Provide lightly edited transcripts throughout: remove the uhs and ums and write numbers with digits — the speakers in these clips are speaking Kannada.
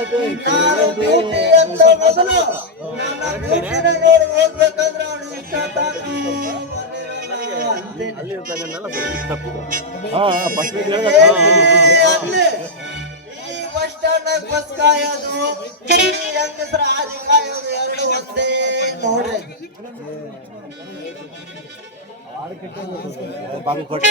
ನಾನು ಬ್ಯೂಟಿ ಅಂತ ಮೊದಲು ನನ್ನ ಬ್ಯೂಟಿನ ನೋಡಿ ಹೋಗ್ಬೇಕಂದ್ರೆ ಅವಳು ಇಷ್ಟ ಈ ಬಸ್ ಸ್ಟ್ಯಾಂಡ್ ಬಸ್ ಕಾಯೋದು ಹೆಂಗಸರ ಹಾದಿ ಕಾಯೋದು ಎರಡು ಒಂದೇ ನೋಡ್ರಿ. ಬಾಗಲಕೋಟೆ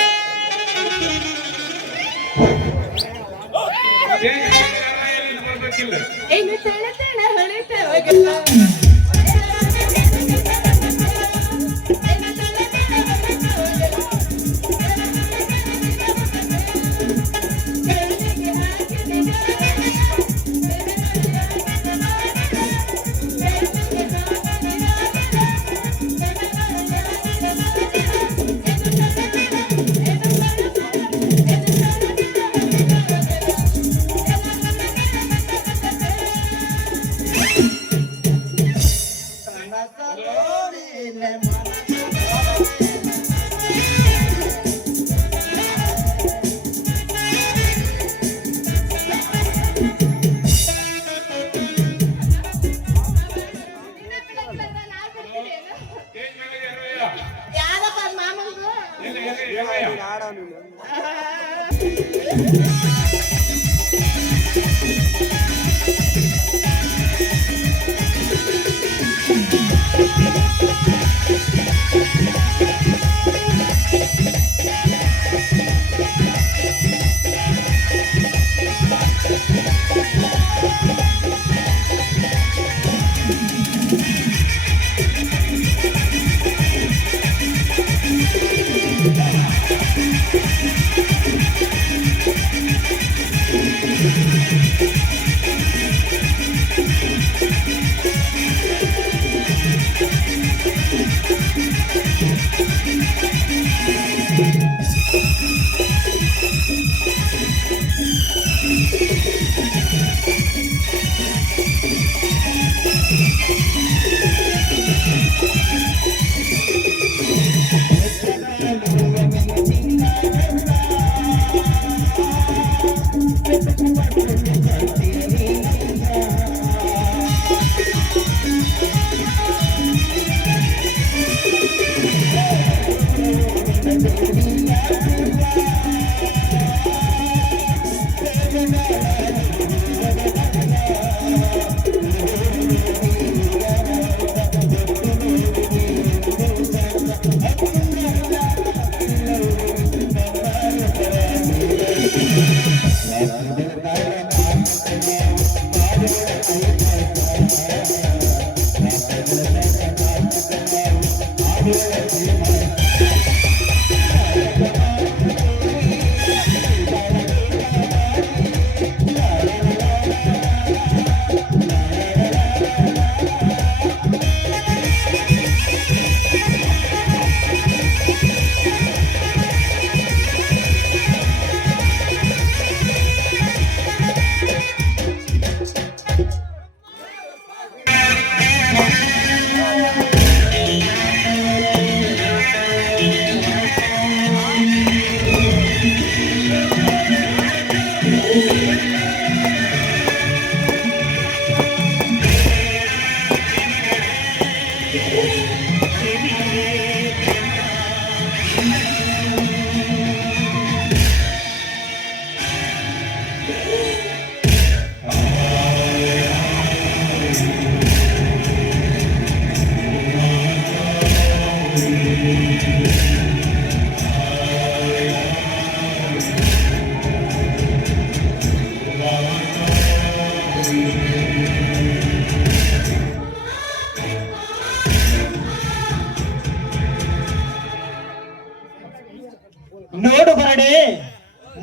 ನೋಡು ಬರಡೆ,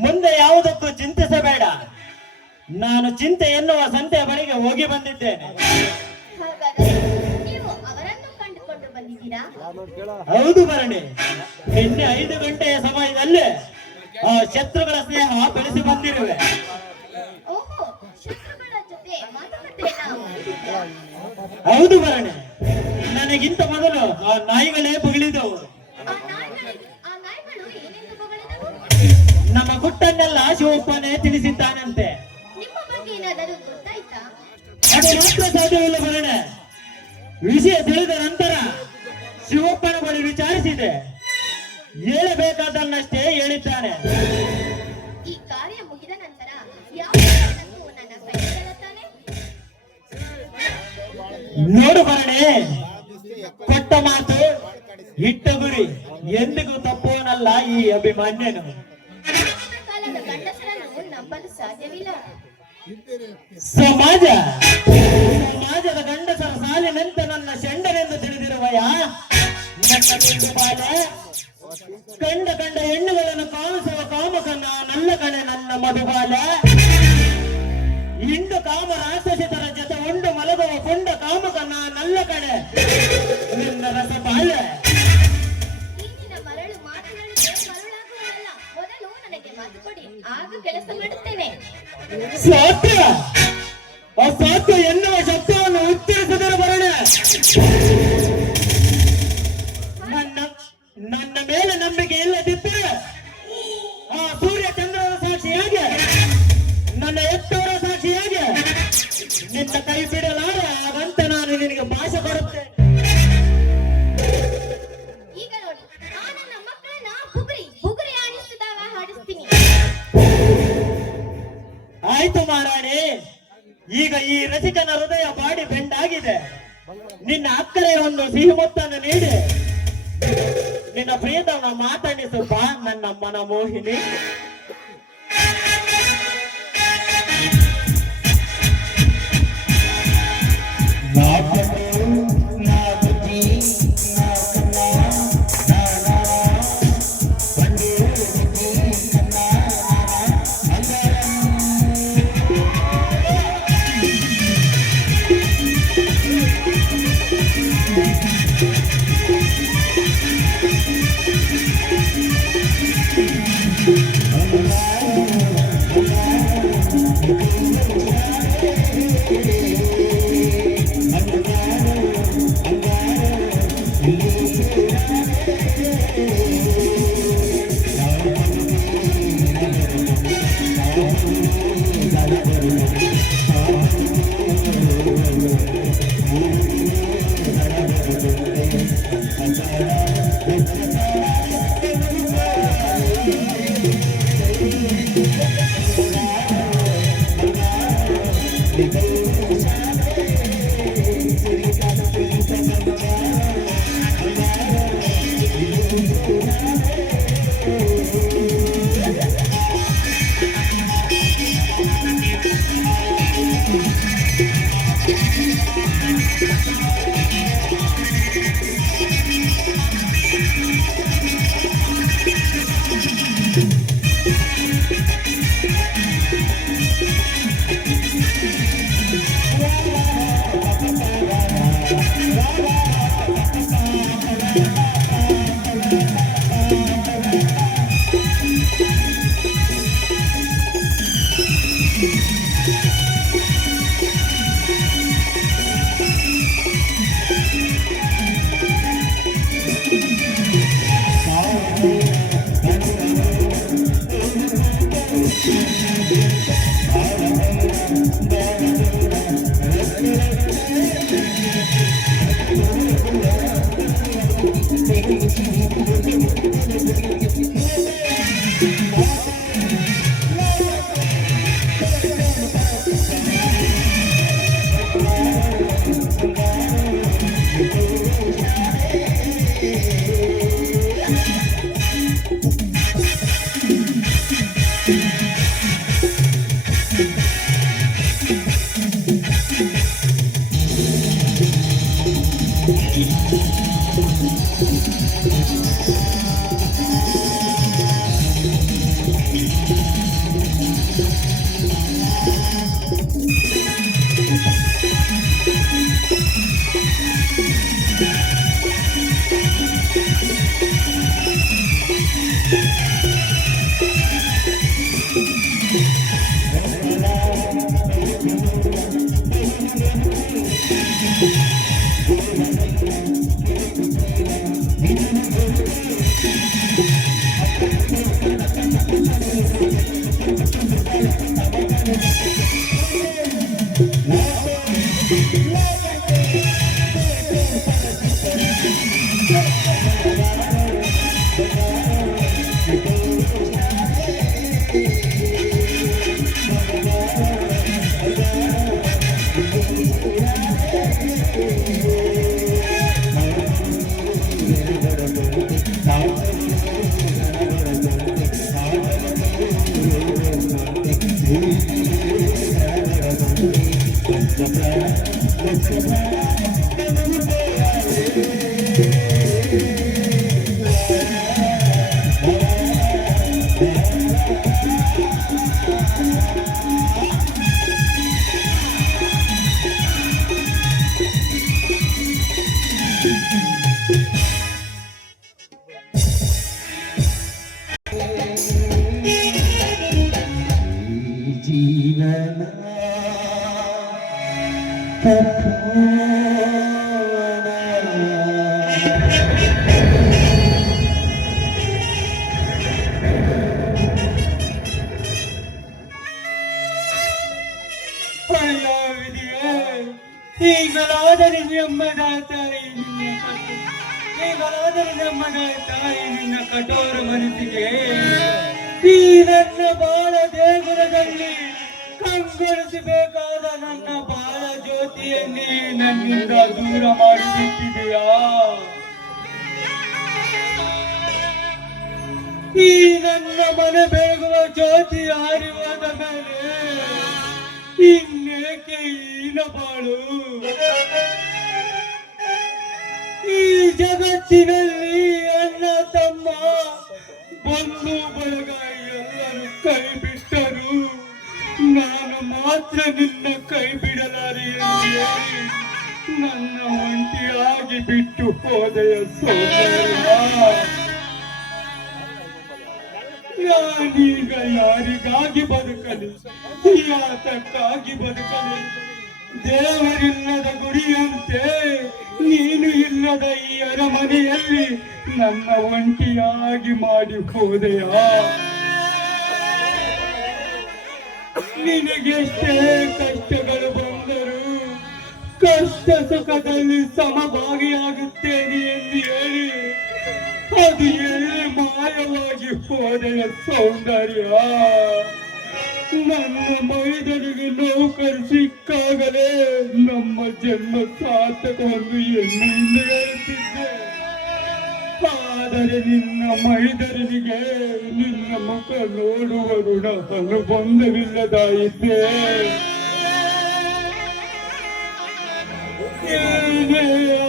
ಮುಂದೆ ಯಾವುದಕ್ಕೂ ಚಿಂತಿಸಬೇಡ. ನಾನು ಚಿಂತೆ ಎನ್ನುವ ಸಂತೆ ಬಳಿಗೆ ಹೋಗಿ ಬಂದಿದ್ದೇನೆ. ಹೌದು ಬರಣೆ, ನಿನ್ನೆ 5 ಗಂಟೆಯ ಸಮಯದಲ್ಲಿ ಆ ಶತ್ರುಗಳ ಸ್ನೇಹ ಬೆಳೆಸಿ ಬಂದಿರುವೆ. ಹೌದು ಬರಣೆ, ನನಗಿಂತ ಮೊದಲು ಆ ನಾಯಿಗಳೇ ಬೊಗಳಿದವು. ನಮ್ಮ ಗುಟ್ಟನ್ನೆಲ್ಲ ಶಿವಪ್ಪನೇ ತಿಳಿಸಿದ್ದಾನಂತೆ. ನಿಮ್ಮ ಬಗ್ಗೆ ಏನಾದರೂ ಗೊತ್ತಾಯ್ತಾ? ಮಾತ್ರ ಸಾಧ್ಯವಿಲ್ಲ ಭರಣ. ವಿಷಯ ತಿಳಿದ ನಂತರ ಶಿವಪ್ಪನ ಬಳಿ ವಿಚಾರಿಸಿದೆ. ಹೇಳಬೇಕಾದನ್ನಷ್ಟೇ ಹೇಳಿದ್ದಾನೆ. ಈ ಕಾರ್ಯ ಮುಗಿದ ನಂತರ ಯಾವ ಕಾರಣಕ್ಕೂ ನನ್ನ ಕೈ ಬಿಡಲತ್ತಾನೆ? ನೋಡು ಭರಣೆ, ಕೊಟ್ಟ ಮಾತು ಇಟ್ಟ ಗುರಿ ಎಂದಿಗೂ ತಪ್ಪುವನಲ್ಲ ಈ ಅಭಿಮನ್ಯನು. ಆಗಿನ ಕಾಲದ ಗಂಡಸರನ್ನು ನಂಬಲು ಸಾಧ್ಯವಿಲ್ಲ. ಸಮಾಜದ ಗಂಡಸರ ಸಾಲಿನಂತೆ ನನ್ನ ಶೆಂಡನೆಂದು ತಿಳಿದಿರುವಯ. ನನ್ನ ಬಿಂದು ಬಾಲೆ ಕಂಡ ಹೆಣ್ಣುಗಳನ್ನು ಕಾಣಿಸುವ ಕಾಮಕನ ನನ್ನ ಕಣೆ ನನ್ನ ಮಧುಬಾಲ. ಇಂದು ಕಾಮ ರಾಕ್ಷಸಿತರ ಜೊತೆ ಉಂಡು ಮಲಗುವ ಪುಂಡ ಕಾಮಕನ ನನ್ನ ಕಣೆ ನಿನ್ನ ರಸಬಾಲ. ಇಂದಿನ ಮರಳು ಮಾತುಗಳಿಗೆ ಮರಳಾಗುವುದಲ್ಲ. ಮೊದಲು ನನಗೆ ಮಾತು ಕೊಡಿ, ಆಗ ಕೆಲಸ ಮಾಡುತ್ತೇನೆ. ಅಸಾಧ್ಯ ಎನ್ನುವ ಶಬ್ದವನ್ನು ಉಚ್ಚರಿಸಿದರು ಬರೋಣ. ನನ್ನ ಮೇಲೆ ನಂಬಿಕೆ ಇಲ್ಲದಿದ್ದರೆ ಆ ಸೂರ್ಯ ಚಂದ್ರನ ಸಾಕ್ಷಿಯಾಗಿ, ನನ್ನ ಎತ್ತವರ ಸಾಕ್ಷಿಯಾಗಿ ನಿನ್ನ ಕೈ ಬಿಡಲಾರ. ಹಾಗಂತ ನಾನು ನಿನಗೆ ಭಾಷೆ ಕೊಡುತ್ತೇನೆ. ಈಗ ನೋಡಿ, ಆ ನನ್ನ ಮಕ್ಕಳನ್ನ ಬುಗುರಿ ಆಡಿಸಿದಾಗ ಹಾಡಿಸ್ತೀನಿ. ಆಯ್ತು ಮಹಾರಾಣಿ, ಈಗ ಈ ರಸಿಕನ ಹೃದಯ ಬಾಡಿ ಬೆಂಡಾಗಿದೆ. ನಿನ್ನ ಅಕ್ಕರೆ ಒಂದು ಸಿಹಿ ಮೊತ್ತನ್ನು ನೀಡಿ ನಿನ್ನ ಪ್ರಿಯತನ ಮಾತಾಡಿಸು ಬಾ ನನ್ನ ಮನ ಮೋಹಿನಿ. ಅಯ್ಯೋ ವಿಧಿಯೇ, ಈಗಲಾದರೆ ನೆಮ್ಮದ ತಾಯಿ ಈಗಲಾದರೆ ನೆಮ್ಮದ ತಾಯಿ ನಿನ್ನ ಕಠೋರ ಮನಸ್ಸಿಗೆ ಈ ನನ್ನ ಬಾಳ ದೇಗುಲದಲ್ಲಿ ಕಂಗೊಳಿಸಬೇಕಾದ ನನ್ನ ಬಾಳ ಜ್ಯೋತಿಯನ್ನೇ ನನ್ನಿಂದ ದೂರ ಮಾಡಿಬಿಟ್ಟಿದೆಯಾ? ಈ ನನ್ನ ಮನೆ ಬೆಳಗುವ ಜ್ಯೋತಿ ಆರಿವಾದ ಮೇಲೆ ಇನ್ನೇಕೆ ಈನ ಬಾಳು? ಈ ಜಗತ್ತಿನಲ್ಲಿ ಅಣ್ಣ ತಮ್ಮ ಬಂಧು ಬಳಗ ಎಲ್ಲರೂ ಕೈ ಬಿಟ್ಟರು, ನಾನು ಮಾತ್ರ ನಿನ್ನ ಕೈ ಬಿಡಲಾರೆ ಎಂದು ಹೇಳಿ ನನ್ನ ಒಂಟಿಯಾಗಿ ಬಿಟ್ಟು ಹೋದೆಯ ಸೋದರ. ನಾನೀಗ ಯಾರಿಗಾಗಿ ಬದುಕಲಿ? ಯಾತಕ್ಕಾಗಿ ಬದುಕಲಿ? ದೇವರಿಲ್ಲದ ಗುಡಿಯಂತೆ ನೀನು ಇಲ್ಲದ ಈ ಅರಮನೆಯಲ್ಲಿ ನನ್ನ ಒಂಟಿಯಾಗಿ ಮಾಡಿ ಹೋದೆಯಾ? ನಿನಗೆಷ್ಟೇ ಕಷ್ಟಗಳು ಬಂದರೂ ಕಷ್ಟ ಸುಖದಲ್ಲಿ ಸಮಭಾಗಿಯಾಗುತ್ತೇನೆ ಎಂದು ಹೇಳಿ ಅದು ಎಲ್ಲಿ ಮಾಯವಾಗಿ ಹೋದೆಯ ಸೌಂದರ್ಯ. ನನ್ನ ಮೈದನಿಗೆ ನೌಕರು ಸಿಕ್ಕಾಗಲೇ ನಮ್ಮ ಜನ್ಮ ಸಾರ್ಥಕವನ್ನು ಎಣ್ಣೆಯಿಂದ ಹೇಳುತ್ತಿದ್ದೆ. ಆದರೆ ನಿನ್ನ ಮೈದರನಿಗೆ ನಿನ್ನ ಮುಖ ನೋಡುವ ಋಣ ಅನುಬಂಧವಿಲ್ಲದಾಯಿತೆ. ಏನೇ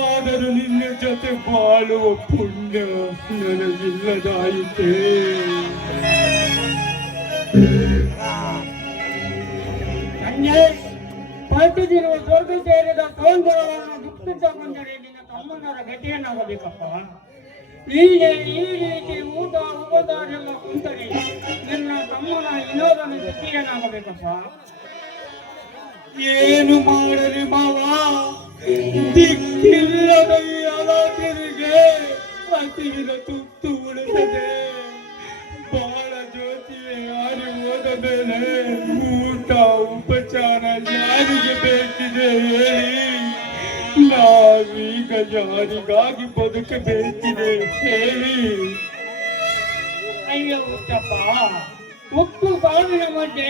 ಆದರೂ ನಿನ್ನ ಜೊತೆ ಬಾಳುವ ಪುಣ್ಯ ನನಗಿಲ್ಲದಾಯಿತೆ. ಪ್ರತಿದಿನ ಸ್ವರ್ಗ ಸೇರಿದ ಸೌಂದರ್ಯವನ್ನು ದುಃಖಿತ ಬಂದರೆ ನಿನ್ನ ತಮ್ಮನರ ಗತಿಯನ್ನಾಗಬೇಕಪ್ಪ. ಈ ರೀತಿ ಊಟ ಉಪದಾರೆಲ್ಲ ಕುಂತರೆ ನಿನ್ನ ತಮ್ಮನ ವಿನೋದನ ಗತಿಯನ್ನಾಗಬೇಕಪ್ಪ. ಏನು ಮಾಡಲಿ ಮಾವ, ದಿಕ್ಕಿಲ್ಲದ ಅಲತಿರಿಗೆ ಹಸಿವಿನ ತುತ್ತು ಉಳಿಸದೆ ಬಾಳ ಜ್ಯೋತಿಯೇ ಯಾರು ಹೋದ ಮೇಲೆ ಊಟ ಉಪಚಾರ ಯಾರಿಗೆ ಬೇಕಿದೆ ಹೇಳಿ? ನಾವೀಗ ಯಾರಿಗಾಗಿ ಬದುಕಬೇಕಿದೆ ಹೇಳಿ? ಅಯ್ಯೋ ಹುಚ್ಚಪ್ಪ, ಉಪ್ಪು ಸಾವಿನ ಮಧ್ಯೆ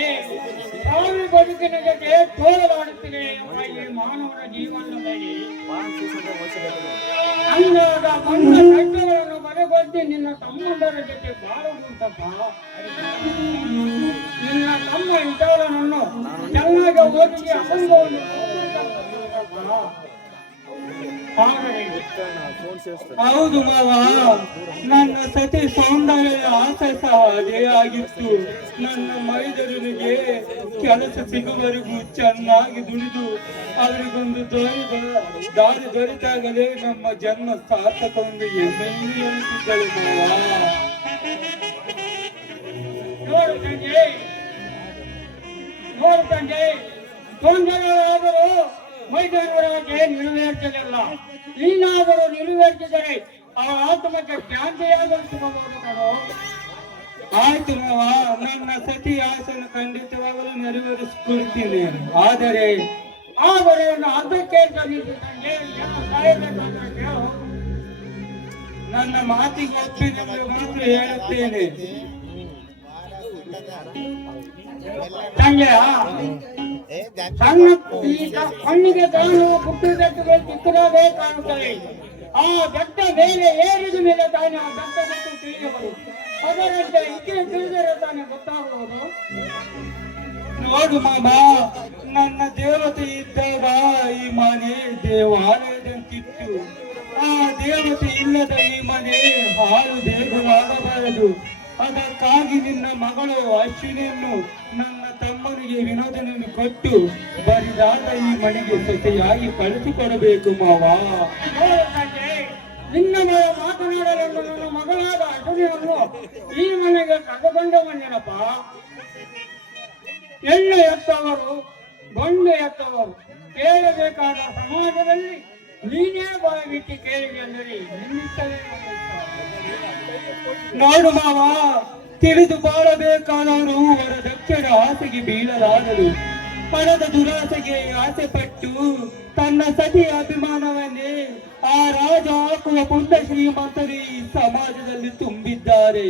ಸಾವಿನ ಬದುಕಿನ ಜೊತೆ ತೋರಲಾಡುತ್ತಿದೆ ಈ ಮಾನವನ ಜೀವನದಲ್ಲಿ. ಅಂದಾಗ ಬಂದ ಕಷ್ಟಗಳನ್ನು ಬರಗೊತ್ತಿ ನಿನ್ನ ತಮ್ಮಂದರ ಜೊತೆ ಬಾಳುವುದಪ್ಪ. ನಿನ್ನ ತಮ್ಮ ವಿಚಾರನನ್ನು ಚೆನ್ನಾಗಿ ಓದಿಗೆ ಅಸಂಗವನ್ನು ಹೌದು ಮಾವ, ನನ್ನ ಸತಿ ಸೌಂದರ್ಯದ ಆಸೆ ಸಹ ಅದೇ ಆಗಿತ್ತು. ನನ್ನ ಮೈದರನಿಗೆ ಕೆಲಸ ಸಿಗುವವರೆಗೂ ಚೆನ್ನಾಗಿ ದುಡಿದು ಅವರಿಗೊಂದು ದಾರಿ ದೊರೆತಾಗಲೇ ನಮ್ಮ ಜನ್ಮ ಸಾರ್ಥಕವೆಂದು ಹೆಮ್ಮೆಯಿಂದ ಹೇಳುತ್ತಿದ್ದಳು ಮಾವ. ನೋಡು ಸಂಜಯ್, ಸೌಂದರ್ಯವಾದರೂ ಮೈದಾನವರಾಗೆ ನೆರವೇರಿಸಲಿಲ್ಲ. ನೀನಾದರೂ ನೆರವೇರಿಸಿದರೆ ಅವರ ಆತ್ಮಕ್ಕೆ ಶಾಂತಿಯಾಗಲು ಸಿಗಬಹುದು ಕಣೋ. ಆಯ್ತು ಮಾವ, ನನ್ನ ಸತಿ ಆಸೆಯನ್ನು ಖಂಡಿತವಾಗಲೂ ನೆರವೇರಿಸಿಕೊಡ್ತೀನಿ. ಆದರೆ ಅದಕ್ಕೆ ನನ್ನ ಮಾತಿಗೆ ಒಪ್ಪಿದರೆ ಮಾತ್ರ ಹೇಳುತ್ತೇನೆ. ಸಂಜಯ, ಕಣ್ಣಿಗೆ ಕಾಣುವ ಪುಟ್ಟು ಬೆಟ್ಟಗಳು ಚಿಕ್ಕದಾಗೇ ಕಾಣುತ್ತವೆ. ಆ ಬೆಟ್ಟ ಮೇಲೆ ಏರಿದ ಮೇಲೆ ತಾನೇ ಆ ಬೆಟ್ಟ ಮತ್ತು ತಿಳಿಯಬಹುದು. ಅದರಂತೆ ಇಚ್ಛೆ ತಿಳಿದರೆ ತಾನೇ ಗೊತ್ತಾಗುವುದು. ನೋಡು ಮಾಮ, ನನ್ನ ದೇವತೆ ಇದ್ದಾಗ ಈ ಮನೆ ದೇವಾಲಯದಂತಿತ್ತು. ಆ ದೇವತೆ ಇಲ್ಲದ ಈ ಮನೆ ಹಾಳು ದೇಗುವಾಗಬಾರದು. ಅದಕ್ಕಾಗಿ ನಿನ್ನ ಮಗಳು ಅಶ್ವಿನಿಯನ್ನು ನನ್ನ ತಮ್ಮನಿಗೆ ವಿನೋದನೆಯನ್ನು ಕೊಟ್ಟು ಬರಿದಾದ ಈ ಮನೆಗೆ ಸೊಸೆಯಾಗಿ ಕಳಿಸಿಕೊಡಬೇಕು ಮಾವ. ನಿನ್ನ ಮೇಲೆ ಮಾತನಾಡಲು ನನ್ನ ಮಗಳಾದ ಅಶ್ವಿನಿಯನ್ನು ಈ ಮನೆಗೆ ಕರೆದುಕೊಂಡು ಬಂದೆನಪ್ಪ. ಎಳ್ಳು ಎತ್ತವರು ಗಂಡು ಎತ್ತವರು ಕೇಳಬೇಕಾದ ಸಮಾಜದಲ್ಲಿ ನೀನೇ ಬಾಯಿಬಿಟ್ಟು ಕೇಳಿದೆ ಅಂದರೆ ನಿನ್ನಿಷ್ಟವೇ ನೋಡು ಮಾವ, ತಿಳಿದು ಬಾಳಬೇಕಾದವರು ವರದಕ್ಷಿಣ ಆಸೆಗೆ ಬೀಳಲಾರರು. ಹಣದ ದುರಾಸೆಗೆ ಆಸೆ ಪಟ್ಟು ತನ್ನ ಸತಿಯ ಅಭಿಮಾನವನ್ನೇ ಆ ರಾಜ ಹಾಕುವ ಪುಂಡ ಶ್ರೀಮಂತರು ಈ ಸಮಾಜದಲ್ಲಿ ತುಂಬಿದ್ದಾರೆ.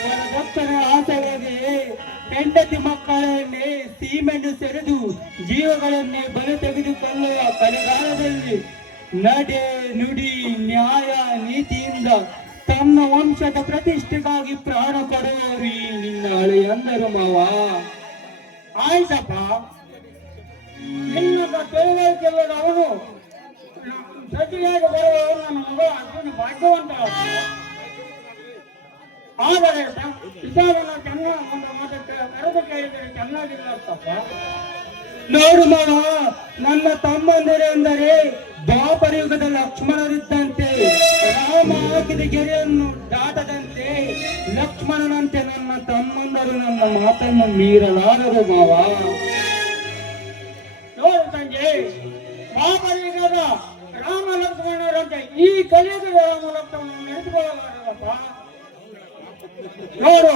ವರದಕ್ಷಿಣ ಆಸೆಗೆ ಹೆಂಡತಿ ಮಕ್ಕಳನ್ನೇ ಸೀಮೆಯನ್ನು ಸೆರೆದು ಜೀವಗಳನ್ನೇ ಬಲಿ ತೆಗೆದುಕೊಳ್ಳುವ ಕಲೆಗಾಲದಲ್ಲಿ ನಡೆ ನುಡಿ ನ್ಯಾಯ ನೀತಿಯಿಂದ ತಮ್ಮ ವಂಶದ ಪ್ರತಿಷ್ಠೆಗಾಗಿ ಪ್ರಾಣ ಕೊಡುವವರು ಈ ನಿನ್ನ ಹಳೆಯಂದರು ಮಾವ. ಆಯ್ತಪ್ಪ, ನಿನ್ನ ತಿಳುವಳಿಕೆಲ್ಲದ ಅವನು ಸತಿಯಾಗಿ ಬರುವವರು ನನ್ನ ಮಗಳು ಅಷ್ಟೊಂದು ಭಾಗ್ಯವಂತ. ಆದರೆ ಇದನ್ನು ಚೆನ್ನಾಗಿ ಒಂದು ಮಾತಕ್ಕೆ ಕರೆದು ಕೇಳಿದರೆ ಚೆನ್ನಾಗಿಲ್ಲತ್ತಪ್ಪ. ನೋಡು ಮಾವ, ನನ್ನ ತಮ್ಮಂದಿರೆ ಅಂದರೆ ದ್ವಾಪರ ಯುಗದ ಲಕ್ಷ್ಮಣರಿದ್ದಂತೆ, ರಾಮ ಹಾಕಿದ ಗೆರೆಯನ್ನು ದಾಟದಂತೆ ಲಕ್ಷ್ಮಣನಂತೆ ನನ್ನ ತಮ್ಮಂದರು ನನ್ನ ಮಾತನ್ನು ಮೀರಲಾರರು ಮಾವ. ನೋಡು ಸಂಜೆ, ದ್ವಾಪರ ಯುಗದ ರಾಮ ಲಕ್ಷ್ಮಣರಂತೆ ಈ ಕಲಿಯುಗದ ರಾಮ ಲಕ್ಷ್ಮಣ ನಡೆಸಿಕೊಳ್ಳಲಾರದಪ್ಪ. ನೋಡು,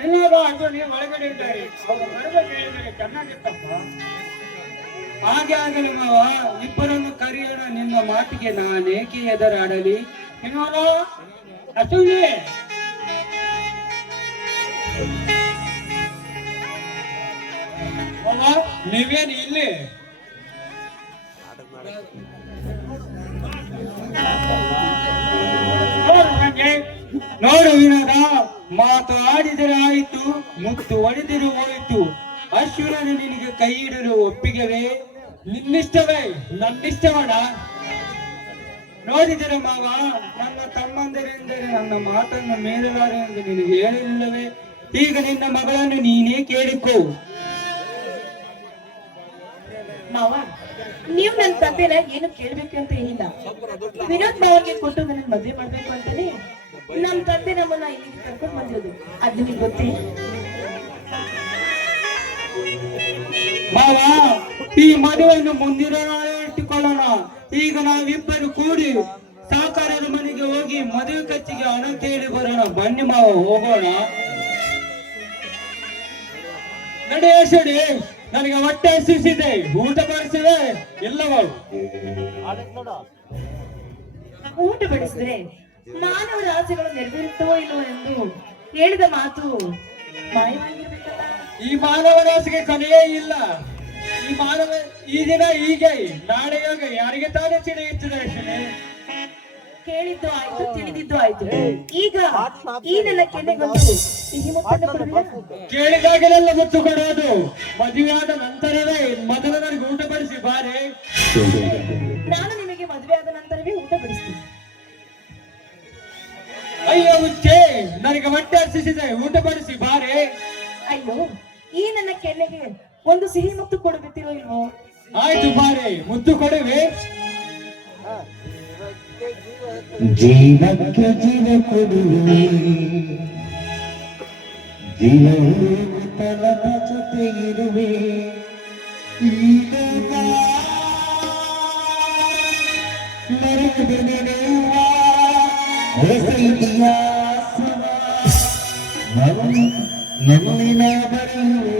ನಿನ್ನದ ಅದು ನೀವು ಒಳಗಡೆ ಇದ್ದಾರೆ, ಅವರು ಕರೆದು ಕೇಳಿದರೆ ಚೆನ್ನಾಗಿತ್ತಪ್ಪ. ಹಾಗೆ ಆಗಲಿ ಮಾವ, ಇಬ್ಬರನ್ನು ಕರೆಯೋಣ. ನಿನ್ನ ಮಾತಿಗೆ ನಾನೇಕೆ ಎದುರಾಡಲಿ? ಏನೋದ ಅಶ್ವಿನಿ, ನೀವೇನು ಇಲ್ಲಿ? ನೋಡು ವಿನೋದ, ಮಾತು ಆಡಿದರೆ ಆಯಿತು, ಮುತ್ತು ಒಡೆದಿರು ಹೋಯಿತು. ಅಶ್ವಿನನು ನಿನಗೆ ಕೈ ಇಡಲು ಒಪ್ಪಿಗೆವೇ? ನಿನ್ನಿಷ್ಟವೇ, ನನ್ನಿಷ್ಟವಣ. ನೋಡಿದರೆ ಮಾವ, ನನ್ನ ತಮ್ಮಂದರೆಂದರೆ ನನ್ನ ಮಾತನ್ನು ಮೀರಲಾರೆ ಎಂದು ನಿನಗೆ ಹೇಳಿಲ್ಲವೇ? ಈಗ ನಿನ್ನ ಮಗಳನ್ನು ನೀನೇ ಕೇಳಿಕೋ. ಮಾವ, ನೀವು ನನ್ನ ತಂದೆನ ಏನು ಕೇಳ್ಬೇಕು ಅಂತ ಏನಿಲ್ಲ. ವಿನೋದ್ ಮಾವಗೆ ಕೊಟ್ಟು ನನ್ನ ಮದುವೆ ಮಾಡ್ಬೇಕು ಅಂತಾನೆ ನಮ್ ತಂದೆ ನಮ್ಮನ್ನ ಇಲ್ಲಿಗೆ ಕರ್ಕೊಂಡು ಬಂದಿರೋದು. ಅದ್ ನಿಮಗೆ ಗೊತ್ತೇ? ಮಾವ, ಈ ಮದುವೆಯನ್ನು ಮುಂದಿನ ನಾಳೆ ಇಟ್ಟುಕೊಳ್ಳೋಣ. ಈಗ ನಾವಿಬ್ಬರು ಕೂಡಿ ಸಾಕಾರದ ಮನೆಗೆ ಹೋಗಿ ಮದುವೆ ಖರ್ಚಿಗೆ ಹಣ ಕೇಳಿ ಬರೋಣ. ಬನ್ನಿ ಮಾವ, ಹೋಗೋಣ. ನಡೆಯಡಿ, ನನಗೆ ಹೊಟ್ಟೆ ಹಸಿಸಿದೆ, ಊಟ ಮಾಡಿಸಿದೆ ಎಲ್ಲವೂ. ಊಟ ಬಡಿಸಿದ್ರೆ ಮಾನವರ ಆಸೆಗಳು ನೆರವೇರುತ್ತವೋ ಇಲ್ಲವೋ ಎಂದು ಹೇಳಿದ ಮಾತು ಮಾಯವಾಗಿರ್ಬೇಕಲ್ಲ. ಈ ಮಾನವನ ಆಸೆಗೆ ಕೊನೆಯೇ ಇಲ್ಲ. ಈ ದಿನ ಹೀಗೆ, ನಾಳೆ ಯಾರಿಗೆ ತಾನೇ ತಿಳಿಯುತ್ತದೆ ಅಷ್ಟೇ. ಕೇಳಿದ್ದು ಆಯ್ತು, ತಿಳಿದಿದ್ದು ಆಯ್ತು. ಈಗ ಈ ನನ್ನ ಕೆನ್ನೆಗೊಂದು ಸಿಹಿ ಮುತ್ತನ್ನು ಕೊಡುವಿರಾ? ಕೇಳಿದಾಗಲೆಲ್ಲ ಮುತ್ತು ಕೊಡೋದು ಮದುವೆಯಾದ ನಂತರವೇ. ಮೊದಲು ನನಗೆ ಊಟ ಬಡಿಸಿ ಬಾರೆ. ನಾನು ನಿಮಗೆ ಮದುವೆ ಆದ ನಂತರವೇ ಊಟ ಬಡಿಸ್ತೀನಿ. ಅಯ್ಯೋ ಹುಚ್ಚೆ, ನನಗೆ ಹೊಟ್ಟೆ ಹಸಿಸಿದೆ, ಊಟ ಬಡಿಸಿ ಬಾರೆ. ಅಯ್ಯೋ, ಈ ನನ್ನ ಕೆನ್ನೆಗೆ ಒಂದು ಸಿಹಿ ಮುತ್ತು ಕೊಡಬೇಕಿರೋ ಇಲ್ವೋ? ಆಯ್ತು ಬಾರೆ, ಮುತ್ತು ಕೊಡುವೆ. ಜೀವಕ್ಕೆ ಜೀವ ಕೊಡುವೆ, ಜೀವನದ ಜೊತೆ ಇರುವೆ. ಈಗ ಮರೆಯದೆನೆಯುವ ಹೊಸ ಇತಿಹಾಸ ನನ್ನಿನ ಬರೆಯುವೆ.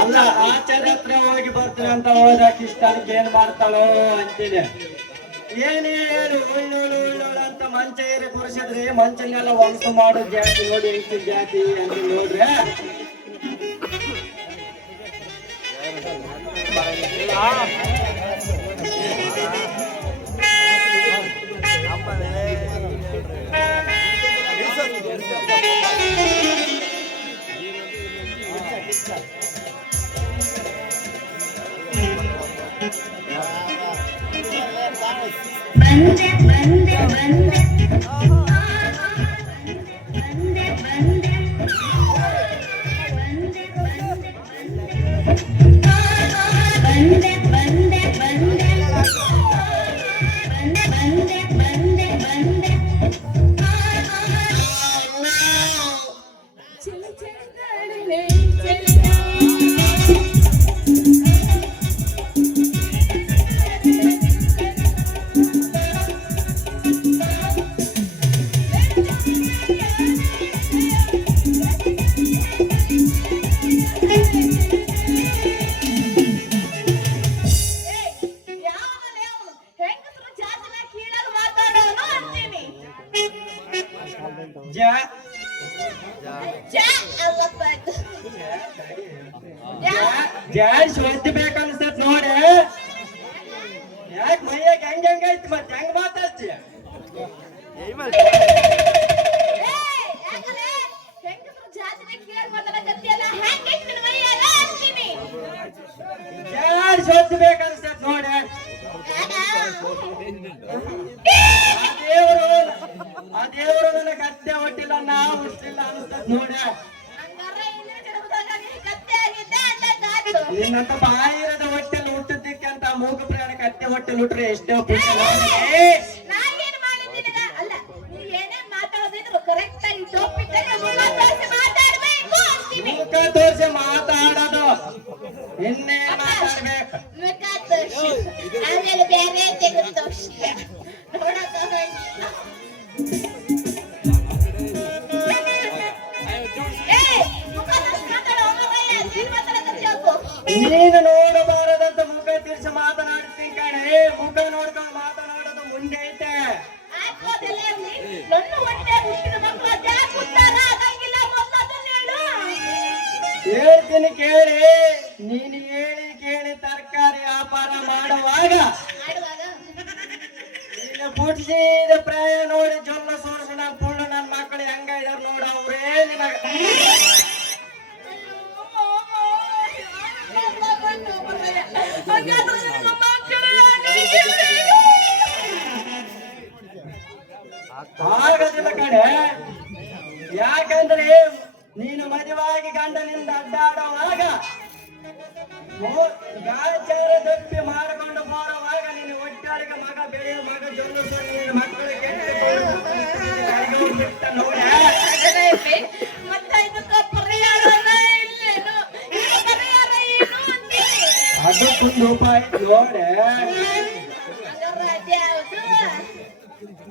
ಅಲ್ಲ ಆಚಾರ್ಯ ಹತ್ರ ಹೋಗಿ ಬರ್ತೀನಿ ಅಂತ ಹೋದಕ್ಕೆ ಇಷ್ಟಕ್ಕೆ ಏನ್ ಮಾಡ್ತಾಳೋ ಅಂತೀನಿ. ಏನೇ ಹೇಳು ಉಳ್ಳೋಳು ಉಳ್ಳೋಳು ಅಂತ ಮಂಚ ಏರಿ ಕೂರಿಸಿದ್ರಿ, ಮಂಚನ್ನೆಲ್ಲ ಹೊಲಸು ಮಾಡೋ ಜಾತಿ ನೋಡಿ, ಎಷ್ಟು ಜಾತಿ ಅಂತ ನೋಡ್ರೆ ಬಂದೆ ಬಂದೆ ಬಂದೆ ಬಂದೆ ಬಂದೆ ಬಂದೆ ಬಂದೆ ಬಂದೆ ಬಂದೆ ಬಂದೆ ಬಂದೆ ಚಲ ಚಲಗಾಡಲೇ ಚಲಗಾ ಜಾಡ್ ಸೋತಿ ಬೇಕನ್ಸ್ತತ್ ನೋಡಿ. ಯಾಕೆ ಮೈಯಾಗ ಹೆಂಗೈತಿ ಮತ್ತೆ ಹೆಂಗ್ ಮಾತಾಡ್ತಿ? ಜಾಡ್ ಸೋತಿ ಬೇಕನ್ಸ್ತತ್ ನೋಡಿ. ಆ ದೇವರು ನನಗೆ ಅತ್ತೆ ಹೊಟ್ಟಿಲ್ಲ, ನಾ ಹುಟ್ಟಿಲ್ಲ ಅನ್ಸ್ತತ್ ನೋಡಿ. ನಿನ್ನಂತ ಬಾಯಿರದ ಹೊಟ್ಟೆಲ್ಲ ಹುಟ್ಟಿದ್ದಕ್ಕೆ ಅಂತ ಮೂಗ ಪ್ರಾಣಕ್ಕೆ ಅತ್ತೆ ಹೊಟ್ಟೆ ಲುಟ್ರೆ ಎಷ್ಟೋ ಖುಷಿ ನಾ ಏನ್ ಮಾಡಿದ್ದೀನಿ ನಿನಗ? ಅಲ್ಲ ನೀ ಏನೇ ಮಾತಾಡೋದಿದ್ರು ಕರೆಕ್ಟ್ ಆಗಿ ಟೋಪಿಕ್ ಮಾತಾಡ್ಬೇಕು ಅಂತೀನಿ. ಮುಖ ತೋರಿಸಿ ಮಾತಾಡೋದು ಇನ್ನೇ ಮಾತಾಡ್ಬೇಕು. ಮುಖ ತೋರ್ಸಿ ಆಮೇಲೆ ಬೇರೆ ತೆಗೆದು ತೋರ್ಸಿ ನೋಡಕ್ಕ ನೀನು ನೋಡಬಾರದಂತ ಮುಖ ತಿರ್ಸಿ ಮಾತನಾಡ್ತೀನಿ ಕಣೆ. ಮುಖ ನೋಡ್ಕೊಂಡು ಮಾತನಾಡೋದು ಮುಂದೆ ಐತೆ. ನನ್ನ ಹೊಟ್ಟೆ ಹುಟ್ಟಿದ ಮಕ್ಕಳು ಅದ್ಯಾಕ್ ಹುಟ್ಟಾರ? ಅದಂಗಿಲ್ಲ ಮೊದ್ಲು ಅದನ್ನ ಹೇಳು. ಹೇಳ್ತೀನಿ ಕೇಳಿ. ನೀನು ಹೇಳಿ ಕೇಳಿ ತರಕಾರಿ ವ್ಯಾಪಾರ ಮಾಡುವಾಗ ಮಾಡುವಾಗ ಈಗ ಪುಡ್ಸಿದ ಪ್ರಾಯ ನೋಡಿ ಜೊಲ್ಲ ಸೋರ್ಸು ನನ್ನ ಪುಳ್ಳು ನನ್ನ ಮಕ್ಕಳು ಹೆಂಗ ಇದಾರ ನೋಡ ಅವ್ರೇ ನಿನಗ ಆಗದಿಲ್ಲ ಕಡೆ. ಯಾಕಂದ್ರೆ ನೀನು ಮದುವಾಗಿ ಗಂಡನಿಂದ ಅಡ್ಡಾಡುವಾಗ ಗಾಚಾರ ದಪ್ಪಿ ಮಾಡಿಕೊಂಡು ಬರುವಾಗ ನೀನು ಒಟ್ಟಾರಿಗೆ ಮಗ ಬೆಳೆಯ ಮಗ ಜೊಲ್ಲು ನಿನ್ನ ಮಕ್ಕಳಿಗೆ ಬಿಟ್ಟ ನೋಡ. ಮತ್ತೆ ಇದಕ್ಕೆ ಪರಿಹಾರನೇ ಇಲ್ಲೇನು? ಇದು ಪರಿಹಾರ ಏನು ಅಂತೀನಿ. ಅದಕ್ಕೊಂದು ಉಪಾಯ ನೋಡೆ. ಹಂಗಾರೆ ಅದ್ಯಾವ್ದು?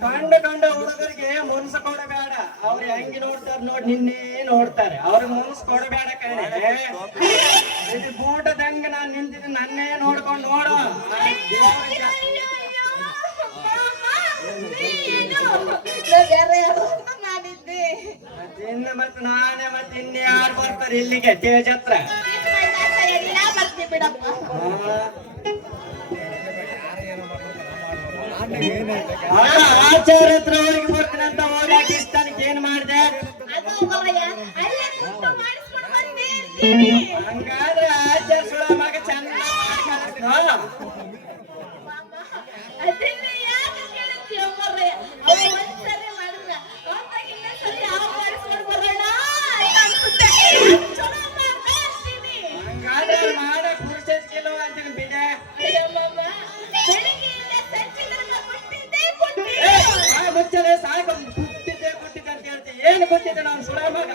ಕಂಡ ಹುಡುಗರಿಗೆ ಮನ್ಸ ಕೊಡಬೇಡ. ಅವ್ರು ಹೆಂಗೆ ನೋಡ್ತಾರ ನೋಡಿ ನಿನ್ನೆ ನೋಡ್ತಾರೆ. ಅವ್ರಿಗೆ ಮನ್ಸು ಕೊಡಬೇಡ ಕಣೆ. ಇದು ಗೂಟದಂಗ ನಾನ್ ನಿಂತಿದ್ದು ನನ್ನೇ ನೋಡ್ಕೊಂಡು ನೋಡು. ಇನ್ನು ಮತ್ತೆ ನಾನೇ ಮತ್ತೆ ಇನ್ಯಾರು ಬರ್ತಾರೆ ಇಲ್ಲಿಗೆ ಸ್ಟೇಜ್ ಹತ್ರ? ಆಚಾರ ಹತ್ರ ಹೋಗಿ ಬರ್ತೀನಿ ಅಂತ ಹೋಗಿ ಇಷ್ಟಕ್ಕೆ ಏನ್ ಮಾಡಿದೆ? ಹಂಗಾದ್ರೆ ಆಚಾರ ಸುಳ ಮಗ ಚಂದ ಹಂಗಾದ್ರೆ ಮಾಡಕ್ ಪುರುಷಿಲ್ಲ ಅಂತೀನಿ ಬಿಜೆ. ಮುಚ್ಚಲೆ ಸಾಕು. ಕೊಟ್ಟಿದ್ದೆ ಅಂತ ಹೇಳ್ತೀವಿ. ಏನು ಗೊತ್ತಿದೆ ನಾನು ಸುಳ ಮಗ?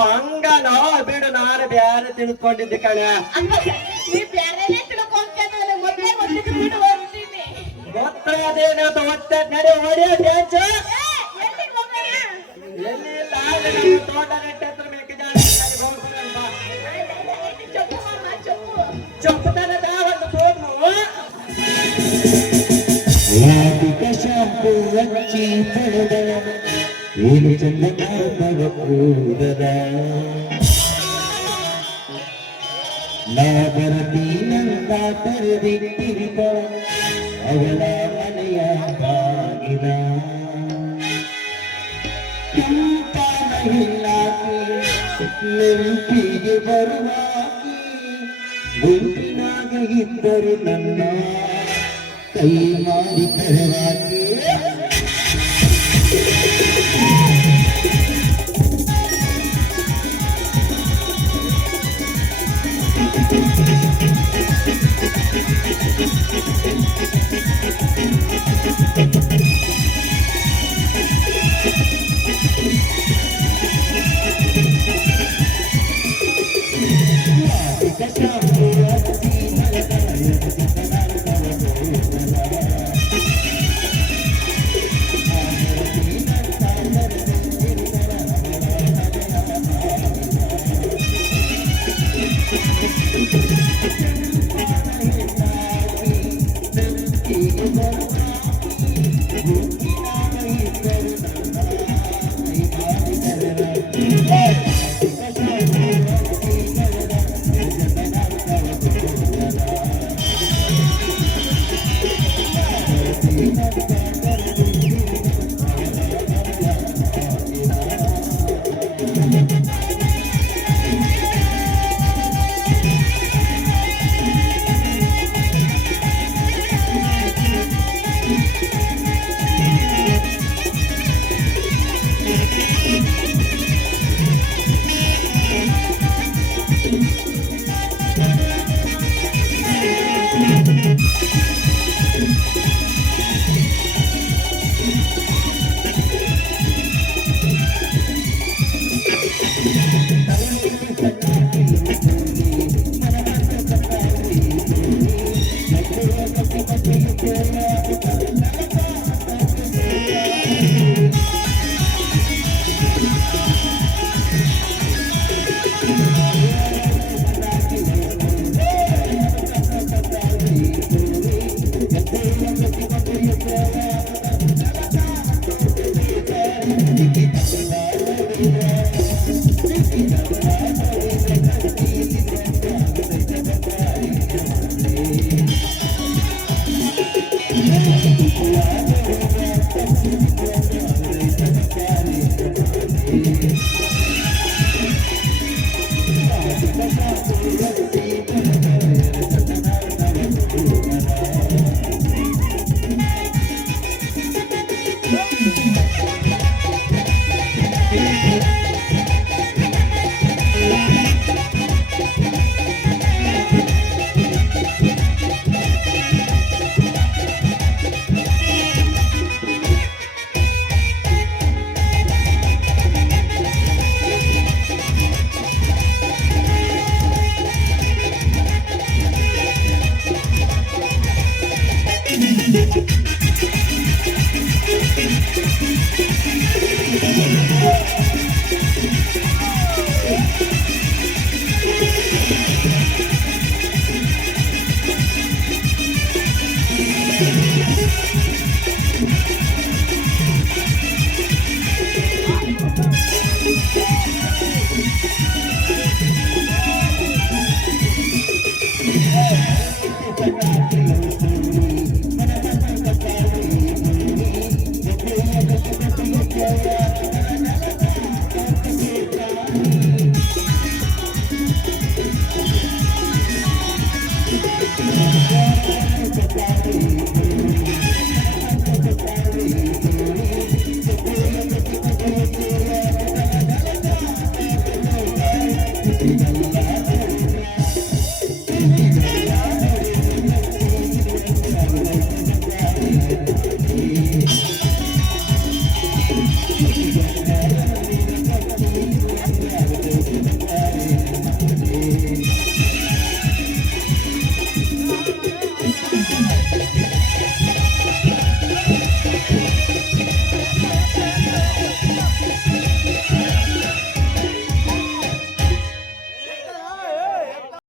ಹಂಗನೋ ಬಿಡು. ನಾನು ಬ್ಯಾರೆ ತಿಳ್ಕೊಂಡಿದ್ದೆ ಕಣ. ಗೊತ್ತಾದೇನೋ ಒತ್ತ ನಡೆ ಹೊಡೆಯೋ ಡ್ಯಾನ್ಸ್ ಎಲ್ಲಿ ಇಲ್ಲ. ತೋಟ ನೆಟ್ಟೆ ಹತ್ರ ಮೆಕ್ಕೆಜೋಳ ಚೊಪ್ಪತನದ ಒಂದು ಫೋನು ಯಾತಿಕ ಶಾಂಪು ಹಚ್ಚಿ ಪಡೆದ ಏನು ಚಂದ ಕಾಣದ ಕೂದದ ನಾಗರತೀನಂತ ತೆರೆದಿಟ್ಟಿರಿತ ಅವಳ ಮನೆಯ ಬಾಗಿಲ ಕೆಂಪನ ಹಿಲ್ಲಾಕಿ ನೆನಪಿಗೆ ಬರುವಾಗಿ ಗುಂಪಿನಾಗ ಇದ್ದರು ನನ್ನ ಕೈ ಮಾಡಿ ಕರೆವಾಕಿ